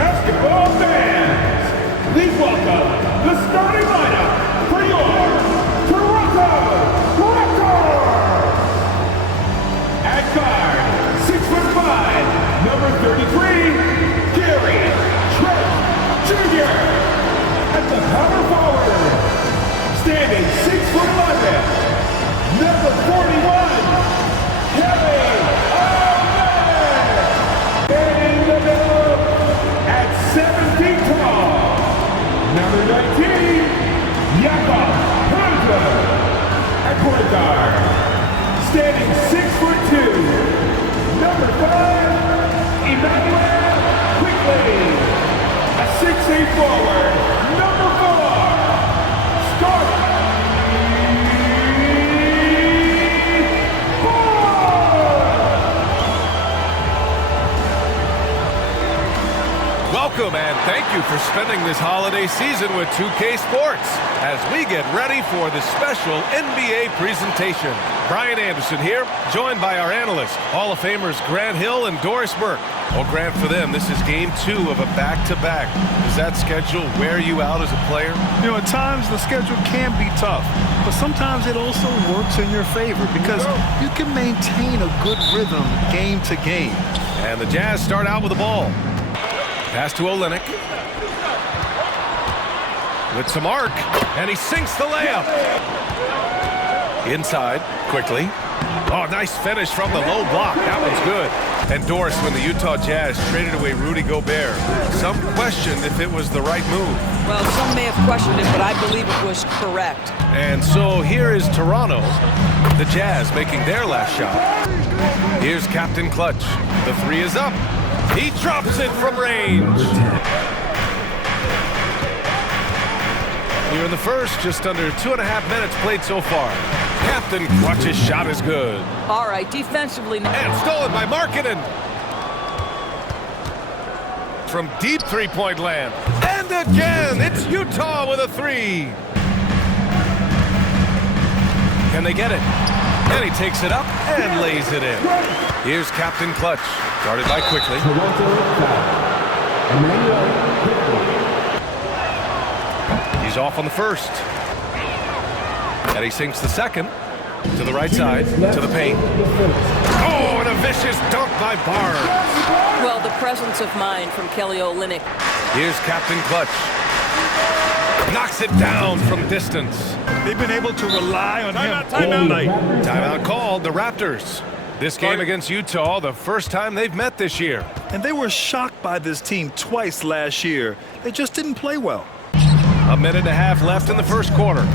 basketball fans, please welcome the starting lineup for your Toronto Raptors. At guard, 6'5", number 33, Gary Trent Jr. At the power forward, standing 6'11", number 41, Kelly Olynyk. In the middle, at 7 feet tall, number 19, Jakob Poeltl. At point guard, standing 6'2", number 5, Immanuel Quickley. A 6'8" forward, number 4, Scottie Welcome and thank you for spending this holiday season with 2K Sports as we get ready for the special NBA presentation. Brian Anderson here, joined by our analysts, Hall of Famers Grant Hill and Doris Burke. Well, Grant, for them, this is game 2 of a back-to-back. Does that schedule wear you out as a player? You know, at times the schedule can be tough, but sometimes it also works in your favor because you can maintain a good rhythm game to game. And the Jazz start out with the ball. Pass to Olynyk. With some arc, and he sinks the layup. Inside, quickly. Oh, nice finish from the low block. That one's good. And Doris, when the Utah Jazz traded away Rudy Gobert, some questioned if it was the right move. Well, some may have questioned it, but I believe it was correct. And so here is Toronto, the Jazz making their last shot. Here's Captain Clutch. The 3 is up. He drops it from range. Here in the first, just under 2.5 minutes played so far. Captain Clutch's shot is good. All right, defensively. And stolen by Markkanen. From deep three-point land. And again, it's Utah with a 3. Can they get it? And he takes it up and lays it in. Here's Captain Clutch, guarded by Quickley. He's off on the first. And he sinks the second. To the right side, to the paint. Oh, and a vicious dunk by Barnes. Well, the presence of mind from Kelly Olynyk. Here's Captain Clutch. Knocks it down from distance. They've been able to rely on him all night. Timeout called, the Raptors. This game against Utah, the first time they've met this year. And they were shocked by this team twice last year. They just didn't play well. 1.5 minutes left in the first quarter.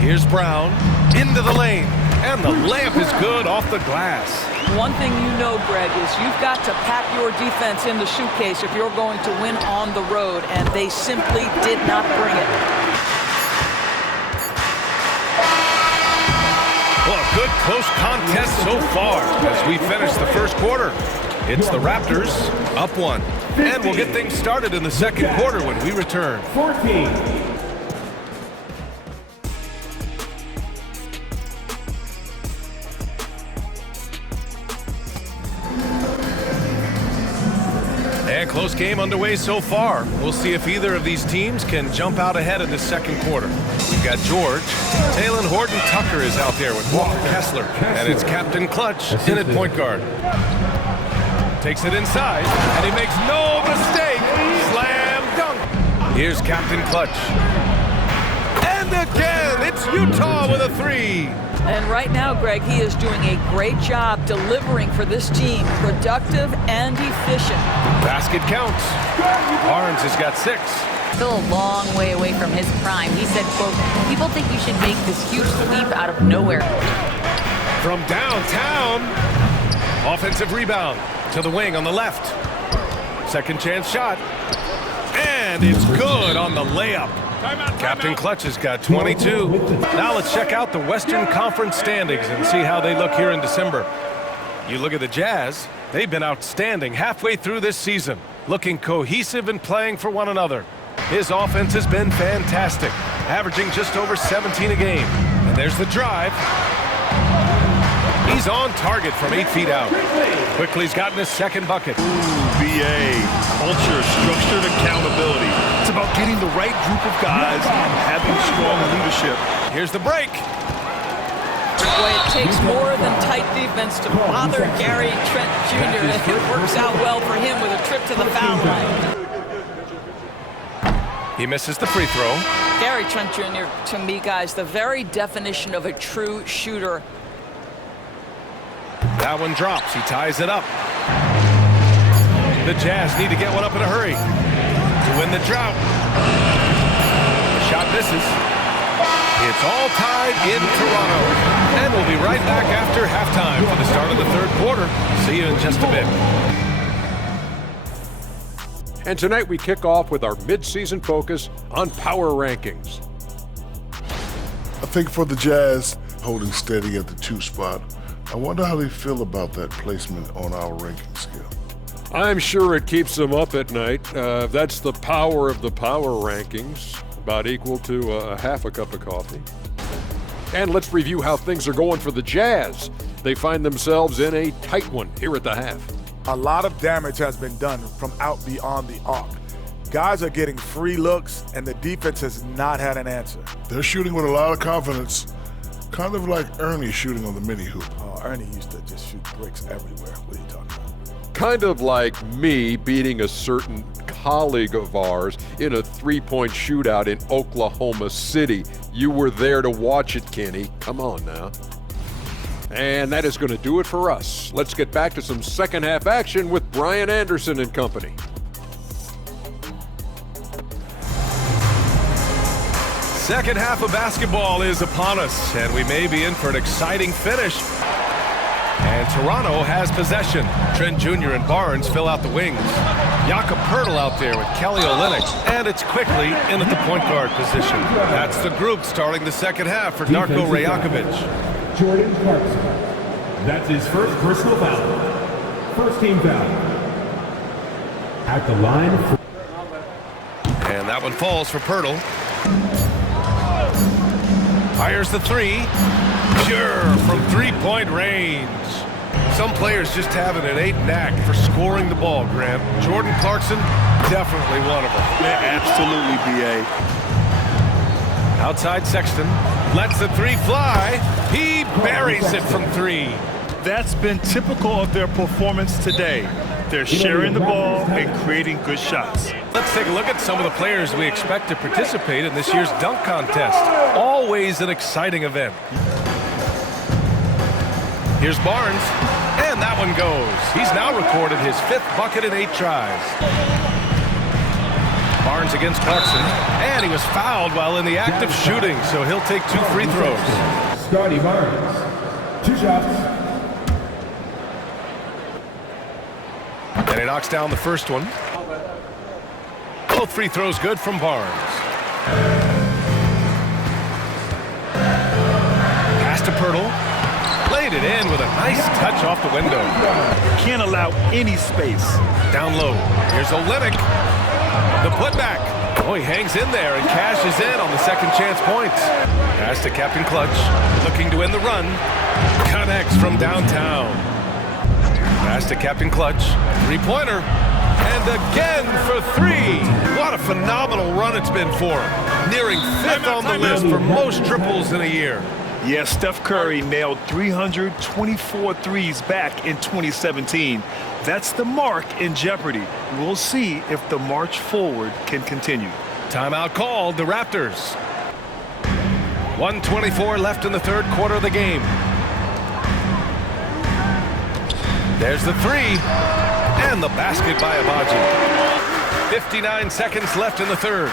Here's Brown into the lane. And the layup is good off the glass. One thing you know, Greg, is you've got to pack your defense in the suitcase if you're going to win on the road, and they simply did not bring it. Well, a good close contest so far as we finish the first quarter. It's the Raptors up 1. And we'll get things started in the second quarter when we return. 14. And close game underway so far. We'll see if either of these teams can jump out ahead in the second quarter. We've got George. Talen Horton-Tucker is out there with Walker Kessler. And it's Captain Clutch in at point guard. Takes it inside, and he makes no mistake. Slam dunk. Here's Captain Clutch. And again, it's Utah with a 3. And right now, Greg, he is doing a great job delivering for this team. Productive and efficient. Basket counts. Barnes has got 6. Still a long way away from his prime. He said, quote, people think you should make this huge leap out of nowhere. From downtown. Offensive rebound to the wing on the left. Second chance shot. And it's good on the layup. Captain Clutch has got 22. Now let's check out the Western Conference standings and see how they look here in December. You look at the Jazz, they've been outstanding halfway through this season, looking cohesive and playing for one another. His offense has been fantastic, averaging just over 17 a game. And there's the drive. He's on target from 8 feet out. Quickly's gotten his second bucket. BA, culture, structured accountability. It's about getting the right group of guys and having strong leadership. Here's the break. Boy, it takes more than tight defense to bother Gary Trent Jr. and it works out well for him with a trip to the foul line. He misses the free throw. Gary Trent Jr., to me, guys, the very definition of a true shooter. That one drops. He ties it up. The Jazz need to get one up in a hurry to win the drought. The shot misses. It's all tied in Toronto. And we'll be right back after halftime for the start of the third quarter. See you in just a bit. And tonight we kick off with our mid-season focus on power rankings. I think for the Jazz, holding steady at the 2 spot, I wonder how they feel about that placement on our ranking scale. I'm sure it keeps them up at night. That's the power of the power rankings, about equal to a half a cup of coffee. And let's review how things are going for the Jazz. They find themselves in a tight one here at the half. A lot of damage has been done from out beyond the arc. Guys are getting free looks, and the defense has not had an answer. They're shooting with a lot of confidence, kind of like Ernie shooting on the mini hoop. Oh, Ernie used to just shoot bricks everywhere. What are you talking about? Kind of like me beating a certain colleague of ours in a 3-point shootout in Oklahoma City. You were there to watch it, Kenny. Come on now. And that is going to do it for us. Let's get back to some second half action with Brian Anderson and company. Second half of basketball is upon us, and we may be in for an exciting finish. And Toronto has possession. Trent Jr. and Barnes fill out the wings. Jakob Poeltl out there with Kelly Olynyk. And it's Quickly in at the point guard position. That's the group starting the second half for Darko Rajakovic. Jordan Clarkson. That's his first personal foul. First team foul. At the line. And that one falls for Poeltl. Fires the three. Pure from 3-point range. Some players just have an innate knack for scoring the ball, Graham. Jordan Clarkson, definitely one of them. Yeah, absolutely, BA. Outside Sexton, lets the three fly. He buries it from 3. That's been typical of their performance today. They're sharing the ball and creating good shots. Let's take a look at some of the players we expect to participate in this year's dunk contest. Always an exciting event. Here's Barnes, and that one goes. He's now recorded his 5th bucket in 8 tries. Barnes against Clarkson, and he was fouled while in the act of shooting, so he'll take 2 free throws. Scotty Barnes. 2 shots. And he knocks down the first one. Both free throws good from Barnes. Pass to Poeltl. Laid it in with a nice touch off the window. Can't allow any space. Down low. Here's Olynyk. The putback. Oh, he hangs in there and cashes in on the second chance points. Pass to Captain Clutch. Looking to win the run. Connects from downtown. Pass to Captain Clutch. 3-pointer. And again for 3. What a phenomenal run it's been for him. Nearing 5th on the list for most triples in a year. Yes, Steph Curry nailed 324 threes back in 2017. That's the mark in jeopardy. We'll see if the march forward can continue. Timeout called, the Raptors. 1:24 left in the third quarter of the game. There's the 3, and the basket by Agbaji. 59 seconds left in the third.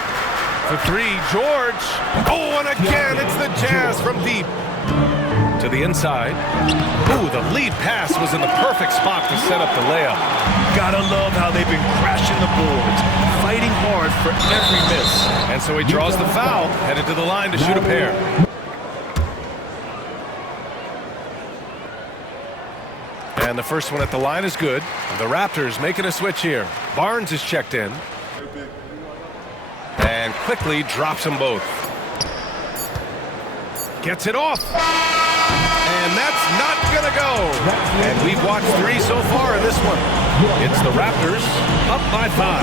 For 3, George. Oh, and again, it's the Jazz from deep. To the inside. Ooh, the lead pass was in the perfect spot to set up the layup. Gotta love how they've been crashing the boards, fighting hard for every miss. And so he draws the foul, headed to the line to shoot a pair. And the first one at the line is good. The Raptors making a switch here. Barnes is checked in. And Quickly drops them both. Gets it off. And And that's not going to go. And we've watched 3 so far in this one. It's the Raptors up by 5.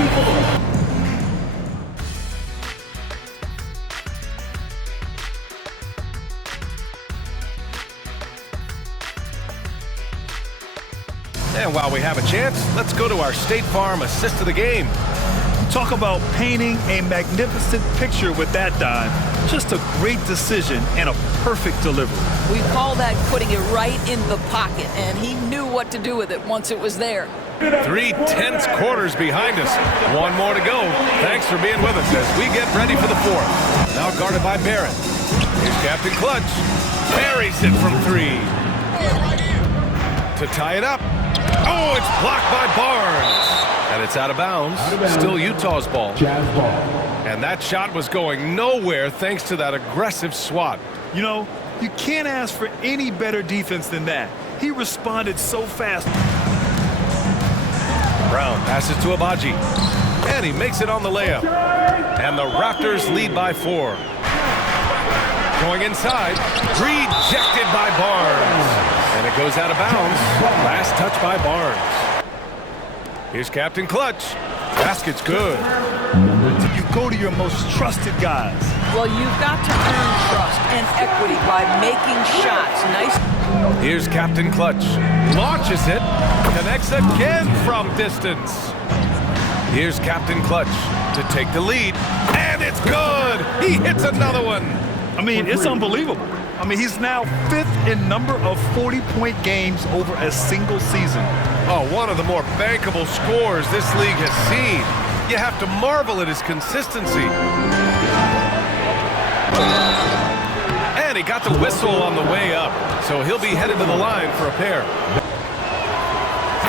And while we have a chance, let's go to our State Farm assist of the game. Talk about painting a magnificent picture with that dive. Just a great decision and a perfect delivery. We call that putting it right in the pocket, and he knew what to do with it once it was there. 3 tense quarters behind us. 1 more to go. Thanks for being with us as we get ready for the 4th. Now guarded by Barrett. Here's Captain Clutch. Buries it from 3. To tie it up. Oh, it's blocked by Barnes. And it's out of bounds. Still Utah's ball. Jazz ball. And that shot was going nowhere thanks to that aggressive swat. You know, you can't ask for any better defense than that. He responded so fast. Brown passes to Abaji. And he makes it on the layup. And the Raptors lead by 4. Going inside. Rejected by Barnes. And it goes out of bounds. Last touch by Barnes. Here's Captain Clutch. Basket's good. You go to your most trusted guys. Well, you've got to earn trust and equity by making shots. Nice. Here's Captain Clutch. Launches it. Connects again from distance. Here's Captain Clutch to take the lead. And it's good. He hits another one. I mean, it's unbelievable. I mean, he's now 5th in number of 40-point games over a single season. Oh, one of the more bankable scores this league has seen. You have to marvel at his consistency. And he got the whistle on the way up, so he'll be headed to the line for a pair.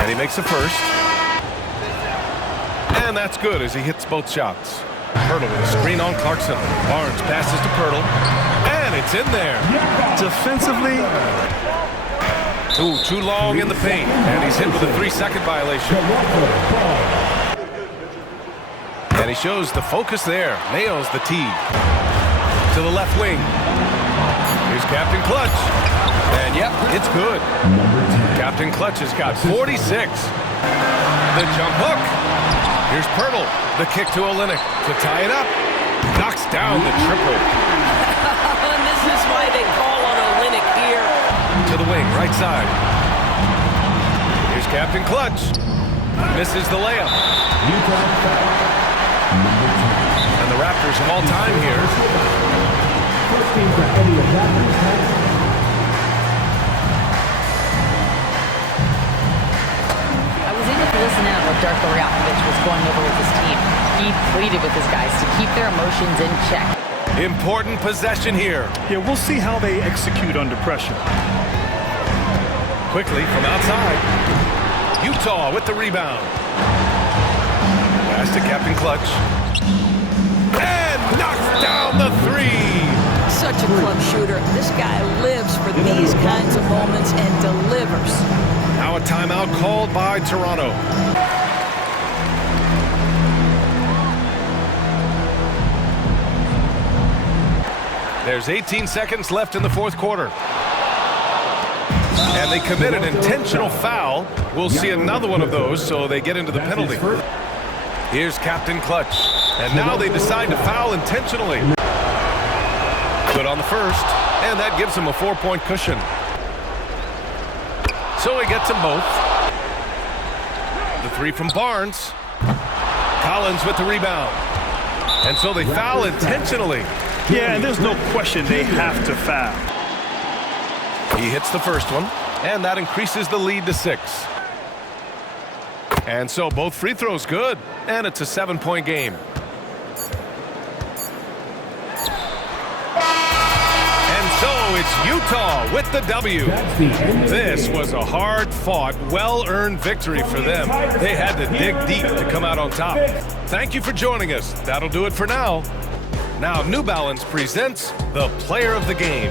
And he makes the first. And that's good as he hits both shots. Pirtle with a screen on Clarkson. Barnes passes to Pirtle. And it's in there. Defensively. Ooh, too long in the paint. And he's hit with a 3-second violation. And he shows the focus there. Nails the tee. To the left wing. Here's Captain Clutch. And yep, it's good. Captain Clutch has got 46. The jump hook. Here's Pirtle. The kick to Olynyk to tie it up. Knocks down the triple. And this is why they call on Olynyk here. To the wing, right side. Here's Captain Clutch. Misses the layup. And the Raptors have all time here. I was able to listen in on what Darko Rajakovic was going over with his team. He pleaded with his guys to keep their emotions in check. Important possession here. Yeah, we'll see how they execute under pressure. Quickly from outside. Utah with the rebound. Pass to Captain Clutch. And knocks down the 3. Such a clutch shooter. This guy lives for these kinds of moments and delivers. Now a timeout called by Toronto. There's 18 seconds left in the 4th quarter. And they commit an intentional foul. We'll see another one of those, so they get into the penalty. Here's Captain Clutch. And now they decide to foul intentionally. Good on the first, and that gives him a 4-point cushion. So he gets them both. The 3 from Barnes. Collins with the rebound. And so they foul intentionally. Yeah, and there's no question they have to foul. He hits the first one, and that increases the lead to 6. And so both free throws good, and it's a 7-point game. And so it's Utah with the W. This was a hard-fought, well-earned victory for them. They had to dig deep to come out on top. Thank you for joining us. That'll do it for now. Now New Balance presents the Player of the Game.